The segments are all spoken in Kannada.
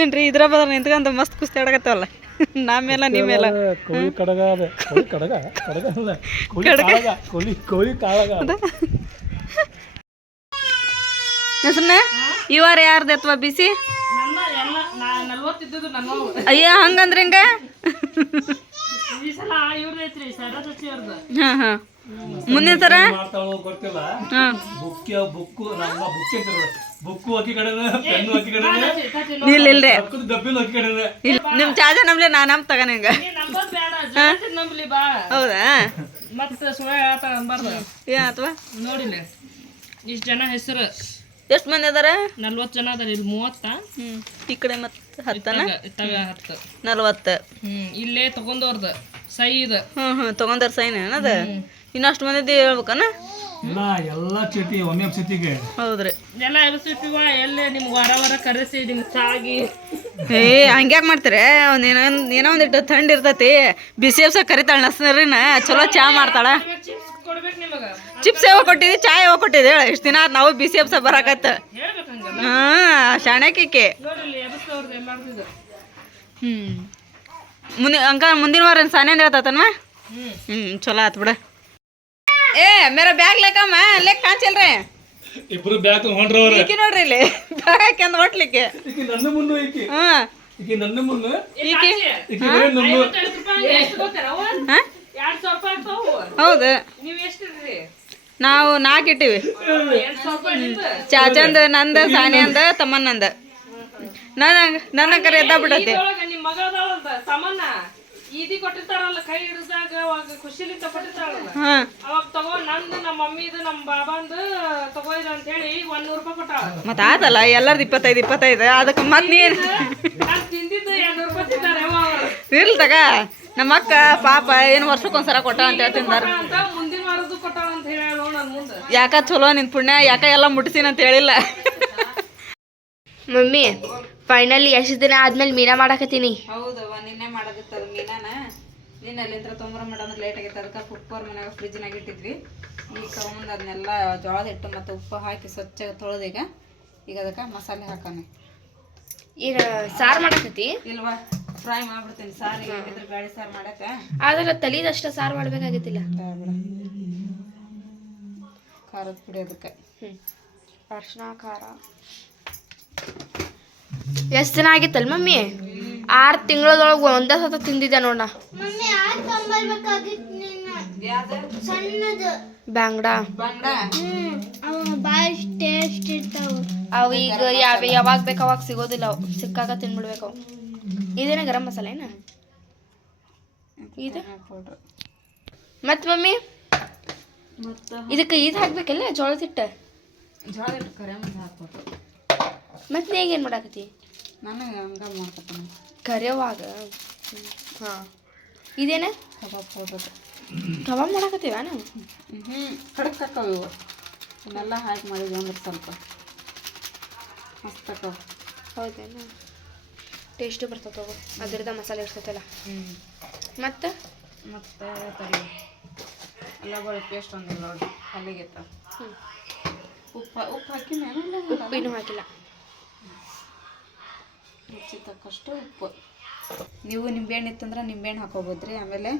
ಏನ್ರಿ ಇದ್ರ ಬದ್ರ ನಿಂತ್ಕೊಂಡ್ ಮಸ್ತ್ ಕುಸ್ತಿ ಆಡಕತ್ತವಲ್ಲ? ನಾ ಮೇಲ ನೀ ಮೇಲ. ಕೋಳಿ ಕಡಗ ಅದ. ಕೋಳಿ ಕಡಗ? ಕಡಗ ಅಲ್ಲ. ಕೋಳಿ ಕಾಳಗ. ಕೋಳಿ ಕೋಳಿ ಕಾಳಗ. ಸುಮ್ಮನೆ ಈ ವಾರ ಯಾರ್ದು ಅಥವಾ ಬಿಸಿ? ಅಯ್ಯ ಹಂಗಂದ್ರೆ ಹಿಂಗ? ಹಾ ಹಾ. ಮುಂದಿನ ಸರ? ಹಾಂ. ಹಾ ಬುಕ್ಕಿ ನಮ್ಮ ಬುಕ್ಕಿ ಅಕ್ಕಿ ಪೆನ್ನು ಅಕ್ಕಿ ಇಲ್ಲ ಇಲ್ರಿ. ಅಕ್ಕಿ ಇಲ್ಲ ನಿಮ್ ಚಾರ್ಜರ್ ನಂಬ್ಲಿ ನಾ ನಮ್ ತಗ ನಿಂಗ ನಂಬಲಿ ಬಾ. ಹೌದಾ? ಮತ್ತ ಸುಳ್ಳು ಹೇಳ್ತಾಳ ಅನ್ಬಾರ್ದು ಏನ್ ಅಥವಾ ನೋಡಿಲ್ಲ ಇಷ್ಟು ಜನ ಹೆಸರು. ಎಷ್ಟು ಮಂದಿ ಅದಾರ? ನಲ್ವತ್ತು ಜನ ಅದಾರ ಇಲ್ಲಿ ಮೂವತ್ತ. ಈ ಕಡೆ ಮತ್ ಹತ್ತನ? ಇತ್ತಾಗ- ಹತ್ತು. ನಲ್ವತ್ತು. ಹ್ಮ್ ಇಲ್ಲೇ ತಗೊಂಡವ್ರದ ಸೈದ್. ಹ್ಮ್ ಹ್ಮ್ ತಗೊಂಡಾರ ಸೈನ್ ಏನದ? ಇನ್ನಷ್ಟು ಮಂದಿ ಹೇಳ್ಬೇಕನ? ಇಲ್ಲ ಎಲ್ಲ ಚೀಟಿ ಒಮ್ಮೆ ಸ್ಥಿತಿಗೆ ಹೌದ್ರಿ. ಎಲ್ಲ ಎಬ್ಸಿಟ್ಟಿವ ಎಲ್ಲೇ ನಿಮ್ಗೆ ವಾರ ವಾರ ಕರೆಸಿ ನಿಮ್ಗೆ ಸಾಗಿ. ಏ ಹಂಗ್ಯಾಕ್ ಮಾಡ್ತಾರೆ? ಒಂದ್ ಏನೋ ಒಂದ್ ಏನೋ ಒಂದಿಟ್ಟು ಥಂಡ್ ಇರ್ತೈತಿ. ಬಿಸಿ ಎಪ್ಸ ಕರಿತಾಳ ನಸ್ನರಿನ ಚಲೋ ಚಾ ಮಾಡ್ತಾಳ. ಚಿಪ್ಸ್ ಕೊಡ್ಬೇಕು ನಿಮಗೆ ಚಿಪ್ಸ್ ಯಾವ ಕೊಟ್ಟಿದ್ದಿ ಚಾ ಯಾವ ಕೊಟ್ಟಿದ್ದೆ ಹೇಳ ಇಷ್ಟು ದಿನ ಆತ್ ನಾವು ಬಿಸಿ ಎಬ್ಸ ಬರಾಕತ್ತ. ಹೇಳ್ಬೇಕು ಹಂಗಲ್ಲ ಹಾ ಶಾಣಕಿಕೆ ನೋಡಿಲ್ಲಿ ಎಬ್ಸವ್ರದ್ದು ಎಲ್ಲಾರ್ದು ಹ್ಮ್. ಮುಂದಿನ ಅಂಕ ಮುಂದಿನ ವಾರ ಸಾನೇಂದ್ರ ಹೇಳ್ತಾತನ್ವ? ಹ್ಮ್ ಹ್ಮ್ ಚಲೋ ಆತ್ ಬಿಡ. ಏ ಮೇರ ಬ್ಯಾಗ್ ಲೆಕ್ಕಮ್ಮ ಲೆಕ್ಕ ಕಾಂಚಿಲ್ರಿ ಇಬ್ರು ಬ್ಯಾಗ್ ಹೊಂಡ್ರವ್ರ ಈಕಿ ನೋಡ್ರಿ ಇಲ್ಲಿ ಬ್ಯಾಗ್ ಹಾಕ್ಯಂದ್ ಹೊಟ್ಲಿಕ್ಕೆ. ಈಕಿ ನನ್ನ ಮುನ್ನು ಈಕಿ. ಹಾ. ಈಕಿ ನನ್ನ ಮುನ್ನು. ಈಕಿ ಈಕಿ ಬರೀ ನಮ್ಮ ಹೌದು. ನೀವು ನಾಲ್ಕು ಇಟ್ಟಿವಿ. ಎರಡ್ ಸಾವಿರ ರೂಪಾಯಿ ನಿಮ್ದು? ಚಾಚಂದ ನಂದ ಸಾನಿಯಂದ ತಮ್ಮನ್ನಂದ ನನ್ನ ನನ್ನ ಕರೆ ಎದ್ದ ಬಿಡತ್ತೆ ಈದಿ ಕೊಟ್ಟಿರ್ತಾರಲ್ಲ ಕೈ ಹಿಡಿದಾಗ ಅವಾಗ ಖುಷಿಲಿಂದ ಕೊಟ್ಟಿರ್ತಾರಲ್ಲ. ಅವಾಗ ತಗೋ ನಂದು ನಮ್ಮ ಮಮ್ಮಿದು ನಮ್ಮ ಬಾಬಂದು ತಗೋಯ್ದು ಅಂತ ಹೇಳಿ ಒಂದ್ ನೂರು ರೂಪಾಯಿ ಕೊಟ್ಟಾಳ. ಮತ್ತ ಆತಲ್ಲ ಎಲ್ಲಾರ್ದು ಇಪ್ಪತ್ತೈದು ಇಪ್ಪತ್ತೈದು ಅದಕ್ಕೆ ಮತ್ ನೀನ್. ನಾನ್ ತಿಂದಿದ್ದು ಎರಡ್ ರೂಪಾಯಿ ತಿಂತಾರೆ. ಇರ್ಲಿ ತಗ ನಮ್ಮ ಅಕ್ಕ ಪಾಪ ಏನು ವರ್ಷಕ್ಕೊಂದ್ಸಲ ಕೊಟ್ಟ ಅಂತ ಹೇಳ್ತಿದ್ದಾರೆ ಅಂತ ಮುಂದಿನ ವಾರದ್ದು ಕೊಟ್ಟಾಳ ಅಂತ ಹೇಳಿ ನನ್ ಮುಂದೆ. ಯಾಕ ಚಲೋ ನಿನ್ ಪುಣ್ಯ ಯಾಕ ಎಲ್ಲ ಮುಟ್ಸಿನ ಅಂತ ಹೇಳಿಲ್ಲ. ಮಮ್ಮಿ ಫೈನಲಿ ಎಷ್ಟು ದಿನ ಆದ್ಮೇಲೆ ಮೀನಾ ಮಾಡಾಕತ್ತೀನಿ? ಹೌದು ನಿನ್ನೆ ಮಾಡಕತ್ತದ ಮೀನಾನ. ನಿನ್ನ ಅಲ್ಲಿಂದ ತೊಂಬರ ಮಾಡೋದು ಲೇಟ್ ಆಗೈತೆ. ಅದಕ್ಕೆ ಉಪ್ಪರ್ ಮನ್ಯಾಗ ಫ್ರಿಜ್ನಾಗ ಇಟ್ಟಿದ್ವಿ. ಈಗ ತಗೊಂಬಂದು ಅದನ್ನೆಲ್ಲ ಜೋಳದ ಹಿಟ್ಟು ಮತ್ತು ಉಪ್ಪು ಹಾಕಿ ಸ್ವಚ್ಛ ತೊಳೆದೀಗ ಈಗ. ಅದಕ್ಕೆ ಮಸಾಲೆ ಹಾಕಾನೆ ಈಗ ಸಾರು ಮಾಡಾಕತ್ತಿ? ಇಲ್ವಾ? ಫ್ರೈ ಮಾಡ್ಬಿಡ್ತೀನಿ ಸಾರು ಇದ್ರ ಬೇಳೆ ಸಾರು ಮಾಡಕ್ಕೆ ಆದ್ರೆ ತಲೀದಷ್ಟು ಸಾರು ಮಾಡ್ಬೇಕಾಗಿತ್ತಿಲ್ಲ. ಖಾರದ ಪುಡಿ ಅದಕ್ಕೆ. ಅರ್ಶಿನ ಖಾರ. ಎಷ್ಟು ದಿನ ಆಗಿತ್ತಲ್ಲ ಮಮ್ಮಿ? ಆರು ತಿಂಗಳದೊಳಗೆ ಒಂದೇ ಸತ ತಿಂದಿದ್ದೆ ನೋಡ ಬ್ಯಾಂಗ್ಡ? ಅವು ಈಗ ಯಾವ ಯಾವಾಗ ಬೇಕು ಅವಾಗ ಸಿಗೋದಿಲ್ಲ ಅವು. ಸಿಕ್ಕಾಗ ತಿನ್ಬಿಡ್ಬೇಕು ಅವು. ಇದೇನ ಗರಂ ಮಸಾಲೆ ಏನ? ಇದು? ಮತ್ತು ಮಮ್ಮಿ? ಮತ್ತು? ಇದಕ್ಕೆ ಇದು ಹಾಕ್ಬೇಕಲ್ಲ ಜೋಳದ ಹಿಟ್ಟು? ಮತ್ತೆ ನೀ ಏನು ಮಾಡಾಕತ್ತಿ? ನಾನು ಹಂಗ ಮಾಡ್ಕೊತೀನಿ. ಕರೆಯುವಾಗ? ಹಾಂ. ಇದೇನ? ಕಬಾಬ್ ಪೌಡ್ರ್. ಕಬಾಬ್ ಮಾಡಕತ್ತೀವ ನಾವು ಹ್ಞೂ ಕಡಕ್ ಹಾಕವು ಇವು. ಇವನ್ನೆಲ್ಲ ಹಾಕಿ ಮಾಡಿದ್ವಿ ಅಂದ್ರೆ ಸ್ವಲ್ಪ. ಮಸ್ತ್ ಹಾಕವು ಹೌದೇನು? ಟೇಸ್ಟು ಬರ್ತದೆ ತಗೋ. ಅದ್ರದ ಮಸಾಲೆ ಇರ್ತೈತಲ್ಲ. ಹ್ಞೂ ಮತ್ತು? ಮತ್ತು ತರಿ. ಎಲ್ಲ ಬಳಿ ಪೇಸ್ಟ್ ಒಂದಿಲ್ಲ ನೋಡಿ. ಅಲ್ಲಿಗೆ ಹ್ಞೂ ಉಪ್ಪು ಉಪ್ಪು ಹಾಕಿ ಮೇಲೆ ಉಪ್ಪು ಇನ್ನೂ ಹಾಕಿಲ್ಲ. ರುಚಿ ತಕ್ಕಷ್ಟು ಉಪ್ಪು. ನೀವು ನಿಂಬೆಹಣ್ಣು ಇತ್ತಂದ್ರೆ ನಿಂಬೆಹಣ್ಣು ಹಾಕೋಬೋದು ರೀ. ಆಮೇಲೆ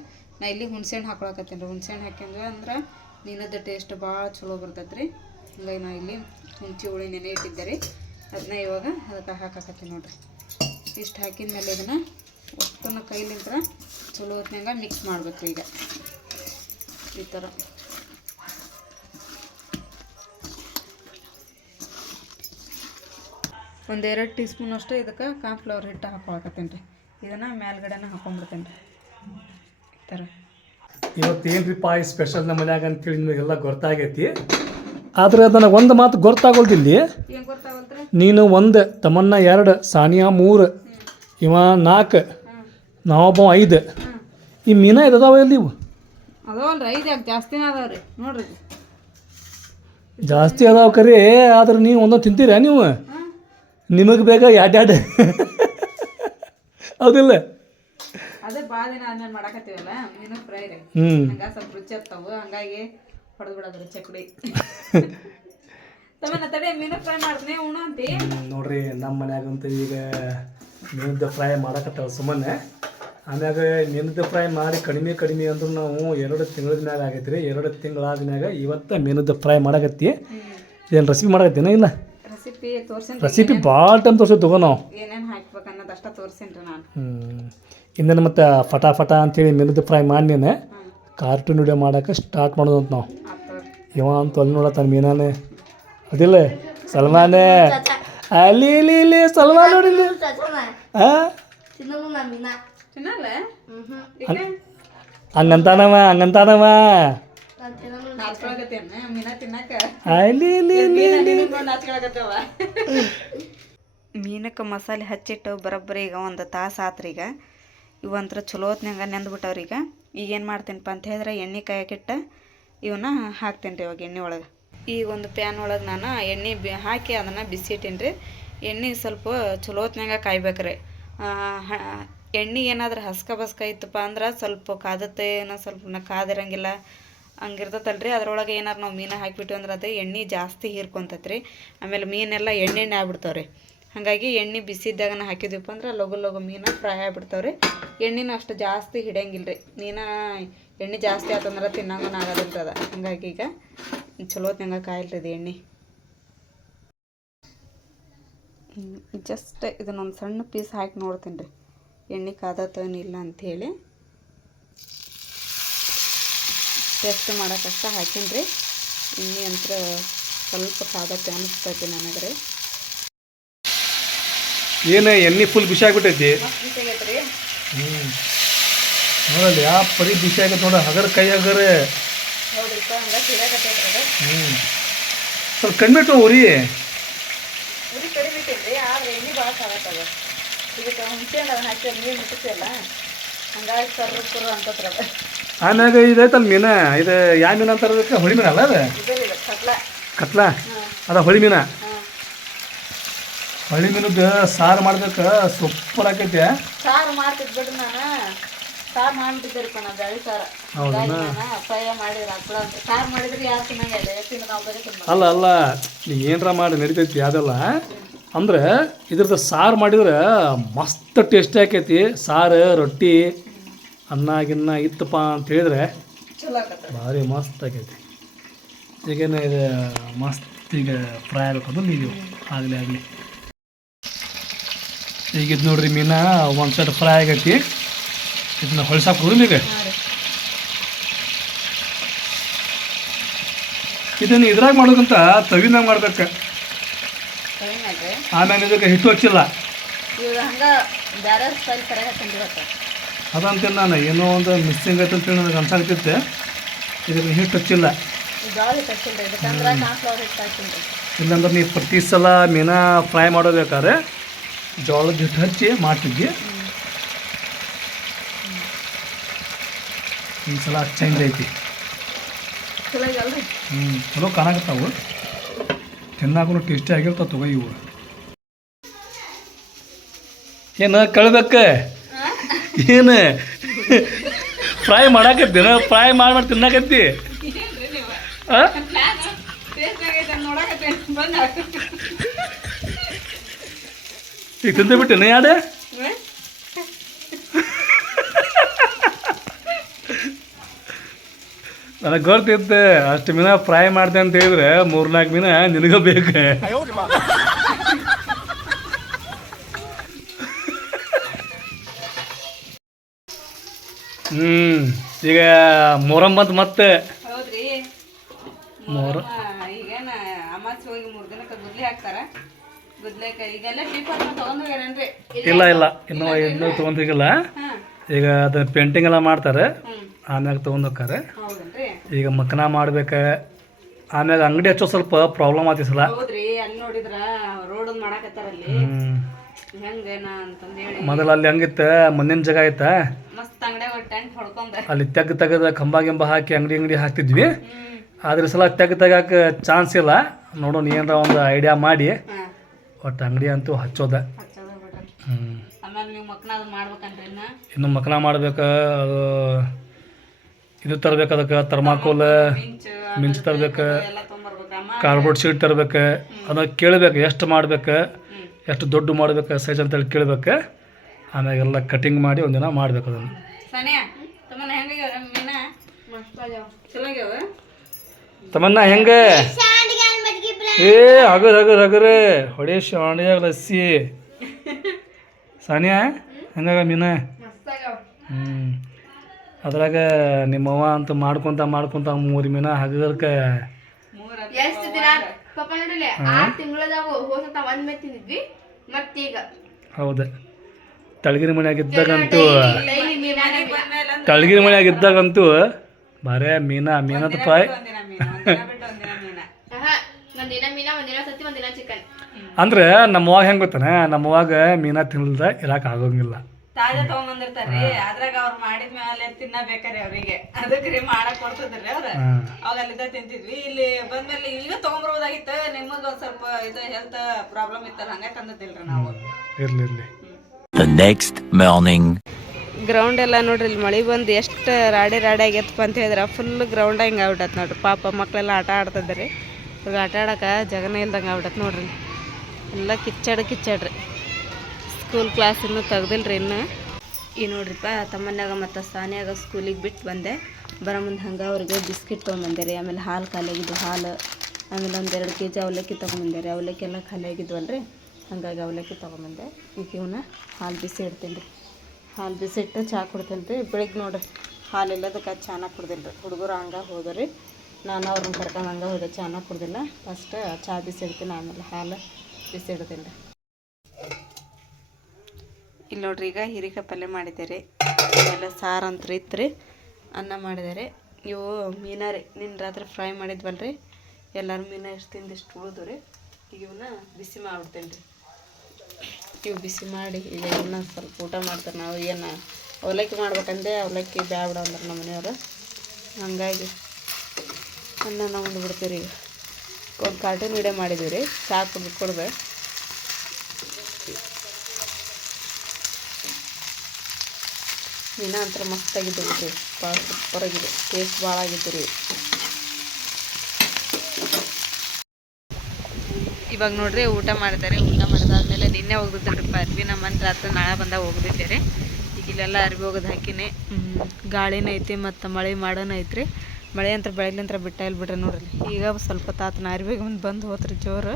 ನಾ ಇಲ್ಲಿ ಹುಣ್ಸೆಹಣ್ಣು ಹಾಕೊಳಕತ್ತೀನಿ ರೀ. ಹುಣ್ಸೆಹಣ್ಣು ಹಾಕಿದ್ವಿ ಅಂದ್ರೆ ಮೀನದ ಟೇಸ್ಟ್ ಭಾಳ ಚಲೋ ಬರ್ತೈತೆ ರೀ. ಹಂಗಾಗಿ ನಾ ಇಲ್ಲಿ ಹುಂಚಿ ಹುಳಿ ನೆನೆ ಇಟ್ಟಿದ್ದೆ ರೀ. ಅದನ್ನ ಇವಾಗ ಅದಕ್ಕೆ ಹಾಕಾಕತ್ತೀನಿ ನೋಡ್ರಿ. ಇಷ್ಟು ಹಾಕಿದ ಮೇಲೆ ಇದನ್ನು ಒಟ್ಟನ್ನು ಕೈಲಿಂತ್ರ ಚಲೋ ಹೊತ್ನಾಗ ಮಿಕ್ಸ್ ಮಾಡ್ಬೇಕು ಈಗ. ಈ ಥರ. ಒಂದೆರಡು ಟೀ ಸ್ಪೂನ್ ಅಷ್ಟು ಇದಕ್ಕೆ ಕಾನ್ಫ್ಲವರ್ ಹಿಟ್ಟು ಹಾಕೊಳಕತ್ತೀನಿ ರೀ. ಇದನ್ನು ಮೇಲ್ಗಡೆನ ಹಾಕೊಂಡ್ಬಿಡ್ತೇನೆ ರೀ. ಈ ಥರ. ಇವತ್ತೇನ್ರಿ ಪಾಯ್ ಸ್ಪೆಷಲ್ ನಮ್ಮ ಮನ್ಯಾಗ ಅಂತೇಳಿ ನಿಮಗೆಲ್ಲ ಗೊತ್ತಾಗೈತಿ. ಆದ್ರೆ ನನಗೆ ಒಂದು ಮಾತು ಗೊತ್ತಾಗೋದಿಲ್ಲ ನೀನು ಒಂದು ತಮನ್ನ ಎರಡು ಸಾನಿಯಾ ಮೂರು ಇವ ನಾಲ್ಕು ನಾವೊಬ್ಬ ಐದು. ಈ ಮೀನ ಇದಾವ ಇಲ್ಲಿ ಇವು? ಜಾಸ್ತಿ ಅದಾವ ಕರಿ ಆದ್ರೆ ನೀವು ಒಂದೊಂದು ತಿಂತೀರಾ ನೀವು? ನಿಮಗೆ ಬೇಗ ಎರಡೆರಡು ಹೌದಿಲ್ಲ. ಅದೇ ಭಾಳ ದಿನ ಆದ್ಮೇಲೆ ಮಾಡಕತ್ತೀವಲ್ಲ ಮೀನು ಫ್ರೈ ರೀ. ಹಂಗ ಸ್ವಲ್ಪ ರುಚಿ ಹತ್ತವು ಹಂಗಾಗಿ ಹೊಡೆದು ಬಿಡೋದ್ರಿ ಚಕ್ಡಿ ತಮ್ಮನ ತಡೆ ಮೀನು ಫ್ರೈ ಮಾಡ್ತೀನಿ ಉಣ ಅಂತಿ. ನೋಡ್ರಿ ನಮ್ಮ ಮನ್ಯಾಗಂತೂ ಈಗ ಮೀನದ ಫ್ರೈ ಮಾಡಕತ್ತಾವ ಸುಮ್ಮನೆ. ಆಮ್ಯಾಗ ಮೀನದ ಫ್ರೈ ಮಾಡಿ ಕಡಿಮೆ ಕಡಿಮೆ ಅಂದ್ರೂ ನಾವು ಎರಡು ತಿಂಗಳ ಮ್ಯಾಗ ಆಗೈತೆ ರೀ ಎರಡು ತಿಂಗಳಾದ್ಮ್ಯಾಗ ಇವತ್ತು ಮೀನದ ಫ್ರೈ ಮಾಡಕತ್ತಿ. ಏನು ರೆಸಿಪಿ ಮಾಡಕತ್ತೀನ ಇಲ್ಲ? ರೆಸಿಪಿ ತೋರ್ಸಿನ್ರಿ ರೆಸಿಪಿ ಭಾಳ ಟೈಮ್ ತೋರ್ಸಿ ತಗೋ ನಾವು ಏನೇನು ಹಾಕ್ಬೇಕು ಅನ್ನೋದು ಅಷ್ಟ ತೋರ್ಸಿನ್ರಿ ನಾನು. ಹ್ಞೂ ಇನ್ನೇನು ಮತ್ತು ಫಟಾಫಟ ಅಂತೇಳಿ ಮೆನುದು ಫ್ರೈ ಮಾಡಿ ನೀನು ಕಾರ್ಟೂನ್ ವಿಡಿಯೋ ಮಾಡೋಕೆ ಸ್ಟಾರ್ಟ್ ಮಾಡೋದು ಅಂತ ನಾವು. ಇವ ಅಂತ ಅಲ್ಲಿ ನೋಡತ್ತಾನ ಮೀನಾನೇ. ಅದಿಲ್ಲ ಸಲ್ಮಾನೇ. ಅಲ್ಲಿ ಇಲ್ಲಿ ಇಲ್ಲಿ ಸಲ್ಮಾನ್ ನೋಡಿ ಹಂಗಂತಾನವ ಹಂಗಂತಾನವ. ಮೀನಕ್ಕೆ ಮಸಾಲೆ ಹಚ್ಚಿಟ್ಟು ಬರೋಬ್ಬರಿ ಈಗ ಒಂದು ತಾಸು ಆತ್ರಿ ಈಗ ಇವಂತ್ರ ಚಲೋ ಹೊತ್ನಾಗ ನೆಂದ್ಬಿಟ್ಟವ್ರಿ ಈಗ. ಈಗ ಏನು ಮಾಡ್ತೀನಪ್ಪ ಅಂತ ಹೇಳಿದ್ರೆ ಎಣ್ಣೆ ಕಾಯಕ್ಕಿಟ್ಟು ಇವನ್ನ ಹಾಕ್ತೀನಿ ರೀ ಇವಾಗ ಎಣ್ಣೆ ಒಳಗೆ. ಈ ಒಂದು ಪ್ಯಾನ್ ಒಳಗೆ ನಾನು ಎಣ್ಣೆ ಬಿ ಹಾಕಿ ಅದನ್ನು ಬಿಸಿ ಇಟ್ಟೀನಿ ರೀ ಎಣ್ಣೆ ಸ್ವಲ್ಪ ಚಲೋ ಹೊತ್ನ್ಯಾಗ ಕಾಯ್ಬೇಕ್ರಿ ಎಣ್ಣೆ ಏನಾದರೂ ಹಸ್ಕ ಬಸ್ಕ ಇತ್ತಪ್ಪ ಅಂದ್ರೆ ಸ್ವಲ್ಪ ಕಾದತ್ತೆ ಏನೋ ಸ್ವಲ್ಪ ನ ಕಾದಿರಂಗಿಲ್ಲ. ಹಂಗಿರ್ತೈತಲ್ರಿ. ಅದ್ರೊಳಗೆ ಏನಾರು ನಾವು ಮೀನು ಹಾಕಿಬಿಟ್ಟು ಅಂದ್ರೆ ಅದು ಎಣ್ಣೆ ಜಾಸ್ತಿ ಹೀರ್ಕೊಂತತ್ರಿ. ಆಮೇಲೆ ಮೀನೆಲ್ಲ ಎಣ್ಣೆ ಎಣ್ಣೆ ಆಗ್ಬಿಡ್ತಾವ್ರಿ. ಹಾಗಾಗಿ ಎಣ್ಣೆ ಬಿಸಿದ್ದಾಗನ ಹಾಕಿದ್ವಿಪ್ಪ ಅಂದ್ರೆ ಲಘು ಲಘು ಮೀನು ಫ್ರೈ ಆಗ್ಬಿಡ್ತಾವ್ರಿ. ಎಣ್ಣೆನ ಅಷ್ಟು ಜಾಸ್ತಿ ಹಿಡಿಯಂಗಿಲ್ಲ ರೀ ನೀನು ಎಣ್ಣೆ ಜಾಸ್ತಿ ಆತಂದ್ರೆ ತಿನ್ನಂಗನ ಆಗೋದಿಲ್ಲ ಅದ. ಹಾಗಾಗಿ ಈಗ ಚಲೋ ಹೊತ್ನಂಗೆ ಕಾಯಿಲ್ರಿ ಇದು ಎಣ್ಣೆ. ಜಸ್ಟ್ ಇದನ್ನೊಂದು ಸಣ್ಣ ಪೀಸ್ ಹಾಕಿ ನೋಡ್ತೀನಿ ರೀ ಎಣ್ಣೆ ಕಾದತ್ತೇನಿಲ್ಲ ಅಂಥೇಳಿ ಟೆಸ್ಟ್ ಮಾಡೋಕ್ಕಷ್ಟ ಹಾಕೀನಿ ರೀ. ಇನ್ನಿ ಅಂತ್ರ ಸ್ವಲ್ಪ ಕಾದತ್ತೆ ಅನಿಸ್ತೈತಿ ನನಗೆ ರೀ. ಏನು ಎಣ್ಣೆ ಫುಲ್ ಬಿಸಿ ಆಗ್ಬಿಟ್ಟೈತಿ? ಹ್ಞೂ ನೋಡಲ್ಲಿ ಯಾವ ಪರಿ ಬಿಸಿ ಆಗೈತೆ ನೋಡ ಹಗರ ಕೈ ಹಗರ. ಹ್ಞೂ ಸ್ವಲ್ಪ ಕಣ್ಬಿಟ್ಟು ಉರಿ. ಉರಿ ಕಡಿಮೆ ಇಟ್ಟೇನ್ರಿ ಆದ್ರೆ ಎಣ್ಣೆ ಭಾಳ ಕಾಗತ್ತದ ಇದಕ್ಕೆ ಹುಣಸೆ ಹಣ್ಣು ಹಾಕಿ ನೀರು ಮುಟ್ಟಿಸಿಲ್ಲ ಹಂಗಾಗಿ ಸರ್ರು ಕುರು ಅಂತ ಆಮ್ಯಾಗ ಇದೈತಲ್ಲ ಮೀನ? ಇದು ಯಾವ ಮೀನು ಅಂತಾರ ಅದಕ್ಕೆ? ಹೊಳಿ ಮೀನ ಅಲ್ಲ ಅದು? ಕತ್ಲ? ಅದ ಹೊಳಿ ಮೀನ? ಹೊಳಿ ಮೀನದ್ದು ಸಾರು ಮಾಡ್ಬೇಕು ಸೂಪರ್ ಆಕೈತೆ. ಸಾರು ಮಾಡ್ತಿದ್ ನಾನು. ಸಾರು ನಾ ಬೇಳೆ ಸಾರು. ಮಾಡಿದ್ರೆ ಹಾಕ್ಬಿಡ ಅಂತ. ಸಾರು ಮಾಡಿದ್ರೆ ಯಾರು ತಿನ್ನಂಗಿಲ್ಲ ಎತ್ತಿಂದ ನಾವು ಬರೀ ಅಲ್ಲ ಅಲ್ಲ ನೀ ಏನರ ಮಾಡಿ ನಡಿತೈತಿ ಅದೆಲ್ಲ? ಅಂದ್ರೆ ಇದ್ರದ್ದು ಸಾರು ಮಾಡಿದ್ರೆ ಮಸ್ತ್ ಟೇಸ್ಟಿ ಆಕೈತಿ. ಸಾರು ರೊಟ್ಟಿ ಅನ್ನ ಗಿನ್ನ ಇತ್ತಪ್ಪ ಅಂತ ಹೇಳಿದ್ರೆ ಭಾರಿ ಮಸ್ತ್ ಆಗೈತಿ. ಈಗೇನು ಇದು ಮಸ್ತ್ ಈಗ ಫ್ರೈ ಆಗ್ಬೇಕಂದ್ರೆ ನೀವು. ಆಗಲಿ ಆಗಲಿ. ಈಗ ಇದು ನೋಡ್ರಿ ಮೀನ ಒಂದು ಸೈಡ್ ಫ್ರೈ ಆಗೈತಿ. ಇದನ್ನ ಹೊಳ್ಸಾಕ್ ಹೋದ್ರಿ ಈಗ ಇದನ್ನು ಇದ್ರಾಗ ಮಾಡೋದಂತ ತವಿನಾಗ ಮಾಡ್ಬೇಕು. ಆಮೇಲೆ ಇದಕ್ಕೆ ಹಿಟ್ಟು ಹಚ್ಚಿಲ್ಲ. ಅದಂತೀನಿ ನಾನು ಏನೋ ಒಂದು ಮಿಸ್ಸಿಂಗ್ ಐತೆ ಅಂತೇಳಿ ನನಗೆ ಅನ್ಸಾಗ್ತಿತ್ತೆ ಇದಕ್ಕೆ ಹಿಟ್ಟು ಹಚ್ಚಿಲ್ಲ ಇಲ್ಲಂದ್ರೆ ನೀವು ಪ್ರತಿ ಸಲ ಮೀನ ಫ್ರೈ ಮಾಡೋಬೇಕಾದ್ರೆ ಜೋಳದ ಹಿಟ್ಟು ಹಚ್ಚಿ ಮಾಡ್ತಿದ್ವಿ ಈ ಸಲ ಚೇಂಜ್ ಐತಿ. ಹ್ಞೂ ಚಲೋ ಕಾಣಕತ್ತಾವು. ತಿನ್ನಾಗೂ ಟೇಸ್ಟಿ ಆಗಿರ್ತಾವ ತಗೋ ಇವು. ಏನು ಕಳ್ಬೇಕ? ಏನು? ಫ್ರೈ ಮಾಡಾಕತ್ತೀನ ಫ್ರೈ ಮಾಡಿ ಮಾಡಿ ತಿನ್ನಾಕತ್ತಿ ಈಗ ತಿಂದು ಬಿಟ್ಟೇನೆ ಯಾಡೆ ನನಗೆ ಗೊತ್ತಿತ್ತು, ಅಷ್ಟು ಮೀನ ಫ್ರೈ ಮಾಡ್ದೆ ಅಂತ ಹೇಳಿದ್ರೆ ಮೂರ್ನಾಲ್ಕು ಮೀನ ನಿನಗೆ ಬೇಕು. ಹ್ಞೂ ಈಗ ಮೊರಂ ಬಂತು ಮತ್ತೆ? ಹೌದ್ರಿ. ಮೊರ ಈಗೇನ ಅಮಾಸಿ ಹೋಗಿ ಮೂರು ದಿನಕ್ಕೆ ಗುದ್ಲಿ ಹಾಕ್ತಾರ. ಗುದ್ಲಿಕ್ಕೆ ಈಗೆಲ್ಲ ಟಿಫನ್ ತಗೊಂಡ್ ಇಲ್ಲ ಇಲ್ಲ. ಇನ್ನೂ ಇನ್ನೂ ತೊಗೊಂಡಿಲ್ಲ ಈಗ ಅದನ್ನ ಪೇಂಟಿಂಗ್ ಎಲ್ಲ ಮಾಡ್ತಾರೆ. ಆಮ್ಯಾಗ ತೊಗೊಂಡು ಹೋಗ್ತಾರೆ. ಹೌದನ್ರಿ. ಈಗ ಮಕ್ಕನ ಮಾಡ್ಬೇಕ. ಆಮ್ಯಾಗ ಅಂಗಡಿ ಹಚ್ಚೋ ಸ್ವಲ್ಪ ಪ್ರಾಬ್ಲಮ್ ಆತಿಸಲ್ಲ ಹೌದ್ರಿ. ಅಲ್ಲಿ ನೋಡಿದ್ರ ರೋಡ್ ಮಾಡಾಕತ್ತಾರಲ್ಲಿ. ಹ್ಮ್. ಹೆಂಗೇನ ಅಂತಂದ್ ಹೇಳಿ ಮೊದಲು ಅಲ್ಲಿ ಹಂಗಿತ್ತ? ಮಣ್ಣಿನ ಜಾಗ ಐತ. ಅಲ್ಲಿ ತೆಗ್ ತೆಗೆದ ಕಂಬ ಗಿಂಬ ಹಾಕಿ ಅಂಗಡಿ ಅಂಗಡಿ ಹಾಕ್ತಿದ್ವಿ. ಅದ್ರ ಆದ್ರೆ ಸಲ ತೆಗ್ ತೆಗಾಕ ಚಾನ್ಸ್ ಇಲ್ಲ. ನೋಡೋಣ ಏನರ ಒಂದು ಐಡಿಯಾ ಮಾಡಿ. ಒಟ್ಟು ಅಂಗಡಿ ಅಂತೂ ಹಚ್ಚೋದ. ಮಕ್ನ ಇನ್ನ? ಮಕ್ಕಳ ಮಾಡ್ಬೇಕು ಅದು ಇದು ತರ್ಬೇಕು ಅದಕ್ಕೆ ಥರ್ಮಾಕೋಲ್ ಮಿಂಚ್ ತರ್ಬೇಕು ಕಾರ್ಬೋರ್ಡ್ ಶೀಟ್ ತರ್ಬೇಕು ಅದನ್ನ ಕೇಳಬೇಕು ಎಷ್ಟು ಮಾಡ್ಬೇಕು ಎಷ್ಟು ದೊಡ್ಡ ಮಾಡ್ಬೇಕು ಸೈಜ್ ಅಂತೇಳಿ ಆಮೇಲೆ ಎಲ್ಲ ಕಟಿಂಗ್ ಮಾಡಿ ಒಂದಿನ ಮಾಡ್ಬೇಕು ಅದನ್ನು. ಸಾನಿಯಾ ತಮ್ಮನ ಹೆಂಗಾಗ್ಯಾವ ಮೀನ ಚಲೋ ಆಗ್ಯಾವ ತಮ್ಮನ್ನ ಹೆಂಗೆ? ಏ ಹಗರ್ ಹಗರ್ ಹಗರ್. ಹೊಡೆ ಶಾಂಡಿಯಾಗ ಲಸ್ಸಿ. ಸಾನಿಯಾ ಹೆಂಗಾಗ ಮೀನ? ಹ್ಞೂ ಅದ್ರಾಗ ನಿಮ್ಮವ್ವ ಅಂತ ಮಾಡ್ಕೊಂತ ಮಾಡ್ಕೊಂತ ಮೂರು ಮೀನ ಹಗರ್ಕ. ಎಷ್ಟು ದಿನ? ಪಾಪ ನೋಡಿಲ್ಲ ಆರು ತಿಂಗಳದಾವು ಹೋಸತ ಒಂದ್ ಮೇಲೆ ತಿಂದಿದ್ವಿ ಮತ್ತೀಗ. ಹೌದು. ತಳಗಿನ ಮನ್ಯಾಗ ಇದ್ದಾಗಂತೂ ತಳಗಿನ ಮನ್ಯಾಗ ಇದ್ದಾಗಂತೂ ಬರೇ ಮೀನಾ ಮೀನದ ಫ್ರೈ ಒಂದಿನ ಮೀನ ಚಿಕನ್ ಅಂದ್ರೆ ನಮ್ಮವಾಗ ಹೆಂಗೆ ಗೊತ್ತಾನೆ? ನಮ್ಮವ್ವಾಗ ಮೀನಾ ತಿನ್ನಲ್ದ ಇರಾಕ ಆಗೋಂಗಿಲ್ಲ. ತಾಜಾ ತಗೊಂಬಂದಿರ್ತಾರ್ರಿ. ಅದ್ರಾಗ ಅವ್ರು ಮಾಡಿದ ಮೇಲೆ ತಿನ್ನಬೇಕಾರೆ ಅವ್ರಿಗೆ. ಅದಕ್ಕೆ ರೀ ಮಾಡಕ್ ಕೊಡ್ತಿದ್ರಿ ಅವ್ರ. ಅವಾಗ ಅಲ್ಲಿದ್ದ ತಿಂತಿದ್ವಿ. ಇಲ್ಲಿ ಬಂದ್ಮೇಲೆ ಈಗ ತಗೊಂಬರ್ಬೋದಾಗಿತ್ತು. ನಿಮಗ ಒಂದ್ ಸ್ವಲ್ಪ ಇದು ಹೆಲ್ತ್ ಪ್ರಾಬ್ಲಮ್ ಇತ್ತಲ್ಲ ಹಂಗ ತಂದದಿಲ್ರಿ ನಾವು. ಇರ್ಲಿ ಇರ್ಲಿ. The next morning. ಗ್ರೌಂಡ್ ಎಲ್ಲ ನೋಡ್ರಿ, ಇಲ್ಲಿ ಮಳೆ ಬಂದು ಎಷ್ಟು ರಾಡಿ ರಾಡಿ ಆಗೈತಪ್ಪ ಅಂತ ಹೇಳಿದ್ರೆ ಫುಲ್ ಗ್ರೌಂಡ್ ಹಿಂಗೆ ಆಗ್ಬಿಟ್ಟತ್ ನೋಡ್ರಿ. ಪಾಪ ಮಕ್ಕಳೆಲ್ಲ ಆಟ ಆಡ್ತಿದ್ದಾರೆ. ಅವ್ರಿಗೆ ಆಟ ಆಡೋಕೆ ಜಗನೇ ಇಲ್ದಂಗೆ ಆಗ್ಬಿಟ್ಟತ್ ನೋಡ್ರಿ. ಎಲ್ಲ ಕಿಚ್ಚಾಡ ಕಿಚ್ಚಾಡ್ರಿ ಸ್ಕೂಲ್ ಕ್ಲಾಸ್ ಇನ್ನೂ ರೀ ಇನ್ನು. ಈ ನೋಡ್ರಿಪ್ಪ, ತಮ್ಮನ್ಯಾಗ ಮತ್ತು ಸಾನ್ಯಾಗ ಸ್ಕೂಲಿಗೆ ಬಿಟ್ಟು ಬಂದೆ. ಬರೋ ಮುಂದೆ ಹಂಗೆ ಅವ್ರಿಗೆ ಬಿಸ್ಕಿಟ್ ತೊಗೊಂಬಂದೆ ರೀ. ಆಮೇಲೆ ಹಾಲು ಖಾಲಿಯಾಗಿದ್ದು ಹಾಲು, ಆಮೇಲೆ ಒಂದು ಎರಡು ಕೆ ಜಿ ಅವಲಕ್ಕಿ ತೊಗೊಂಬಂದೆ ರೀ. ಅವಲಕ್ಕಿ ಎಲ್ಲ ಖಾಲಿಯಾಗಿದ್ವಲ್ಲ ರೀ ಹಾಗಾಗಿ ಅವಲಕ್ಕಿ ತೊಗೊಂಬಂದೆ ಈಗ ಇವನ್ನ ಹಾಲು ಬಿಸಿ ಇಡ್ತೀನಿ ರೀ. ಹಾಲು ಬಿಸಿಟ್ಟು ಚಹಾ ಕೊಡ್ತೀನಿ. ರೀ ಬೆಳಿಗ್ಗೆ ನೋಡ್ರಿ ಹಾಲಿಲ್ಲದಕ್ಕೆ ಚಾನ ಕುಡ್ದಿಲ್ಲ ರೀ ಹುಡುಗರು ಹಂಗೆ ಹೋದ್ರಿ. ನಾನು ಅವ್ರನ್ನ ಕರ್ಕೊಂಡು ಹಂಗೆ ಹೋದೆ, ಚಾನ ಕುಡ್ದಿಲ್ಲ. ಫಸ್ಟ್ ಚಹಾ ಬಿಸಿ ಇಡ್ತೀನಿ ಆಮೇಲೆ ಹಾಲು ಬಿಸಿ ಇಡ್ತೀನಿ ರೀ ಇಲ್ಲಿ ನೋಡ್ರಿ, ಈಗ ಹೀರಿಕಾಯಿ ಪಲ್ಯ ಮಾಡಿದ್ದೀರಿ. ಆಮೇಲೆ ಸಾರು ಅಂತ ಇತ್ತು ರೀ ಅನ್ನ ಮಾಡಿದ್ದಾರೆ. ಇವು ಮೀನ ರೀ ನಿನ್ನ ರಾತ್ರಿ ಫ್ರೈ ಮಾಡಿದ್ವಲ್ರಿ. ಎಲ್ಲರೂ ಮೀನ ಎಷ್ಟು ತಿಂದಿಷ್ಟು ಉಳಿದು ರೀ ಈಗ ಇವನ್ನ ಬಿಸಿ ಮಾಡ್ಬಿಡ್ತೀನಿ ರೀ ಇವು ಬಿಸಿ ಮಾಡಿ, ಈಗ ಇನ್ನೊಂದು ಸ್ವಲ್ಪ ಊಟ ಮಾಡ್ತಾರೆ. ನಾವು ಏನು ಅವಲಕ್ಕಿ ಮಾಡ್ಬೇಕಂದ್ರೆ ಅವಲಕ್ಕಿ ಬ್ಯಾಡ ಅಂದ್ರೆ ನಮ್ಮ ಮನೆಯವರು. ಹಾಗಾಗಿ ಅನ್ನ ನಾವು ಬಿಡ್ತೀವಿ ರೀ ಈಗ ಒಂದು ಕಾರ್ಟೂನ್ ವೀಡಿಯೋ ಮಾಡಿದ್ದೀವಿ ರೀ ಚಹಾ ಕುಡ್ದು. ಕುಡ್ದು ಮೀನ ಅಂತರ ಮಸ್ತಾಗಿದ್ದು ಬಿಡ್ರಿ. ಭಾಳ ಸೂಪರಾಗಿದೆ ಟೇಸ್ಟ್ ಭಾಳ ಆಗಿತ್ತು ರೀ. ಇವಾಗ ನೋಡ್ರಿ ಊಟ ಮಾಡಿದ್ದಾರೆ ಊಟ ಮಾಡಿದಾದ್ಮೇಲೆ ನಿನ್ನೆ ರೀ ಅರ್ಬಿ ನಮ್ಮ ಮನೆ ಆತು ನಾಳೆ ಬಂದಾಗ ಹೋಗಿದ್ದೆ ಈಗ ಇಲ್ಲೆಲ್ಲ ಅರ್ಬಿ ಹೋಗೋದು ಹಾಕಿನಿ. ಗಾಳಿನ ಐತಿ ಮತ್ತು ಮಳೆ ಮಾಡೋನ ಐತ್ರಿ. ಮಳೆ ಅಂತ ಬೆಳಗ್ಲಿಂತ್ರ ಬಿಟ್ಟ ಇಲ್ಲಿ ಬಿಡ್ರಿ ನೋಡ್ರಿ. ಈಗ ಸ್ವಲ್ಪ ತಾತನ ಅರ್ವಿಗೆ ಮುಂದೆ ಬಂದು ಹೋತ್ರಿ ಜೋರು.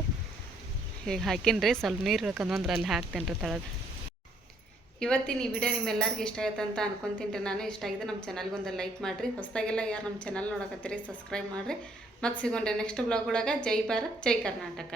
ಈಗ ಹಾಕಿನ್ರಿ ಸ್ವಲ್ಪ ನೀರು ಇಳ್ಕೊಂಡ್ಬಂದ್ರೆ ಅಲ್ಲಿ ಹಾಕ್ತೇನೆ ರೀ ತಳಗೆ. ಇವತ್ತಿನ ಈ ವಿಡಿಯೋ ನಿಮ್ಮೆಲ್ಲರಿಗೂ ಇಷ್ಟ ಆಯ್ತು ಅಂತ ಅನ್ಕೊಂತೀನಿ ರೀ. ನಾನು ಇಷ್ಟ ಆಗಿದೆ ನಮ್ಮ ಚಾನಲ್ಗೆ ಒಂದು ಲೈಕ್ ಮಾಡಿರಿ. ಹೊಸದಾಗೆಲ್ಲ ಯಾರು ನಮ್ಮ ಚಾನಲ್ ನೋಡಕತ್ತೀರಿ ಸಬ್ಸ್ಕ್ರೈಬ್ ಮಾಡಿರಿ. ಮತ್ತೆ ಸಿಗೋಣ್ರಿ ನೆಕ್ಸ್ಟ್ ಬ್ಲಾಗ್ ಒಳಗೆ ಜೈ ಭಾರತ್ ಜೈ ಕರ್ನಾಟಕ.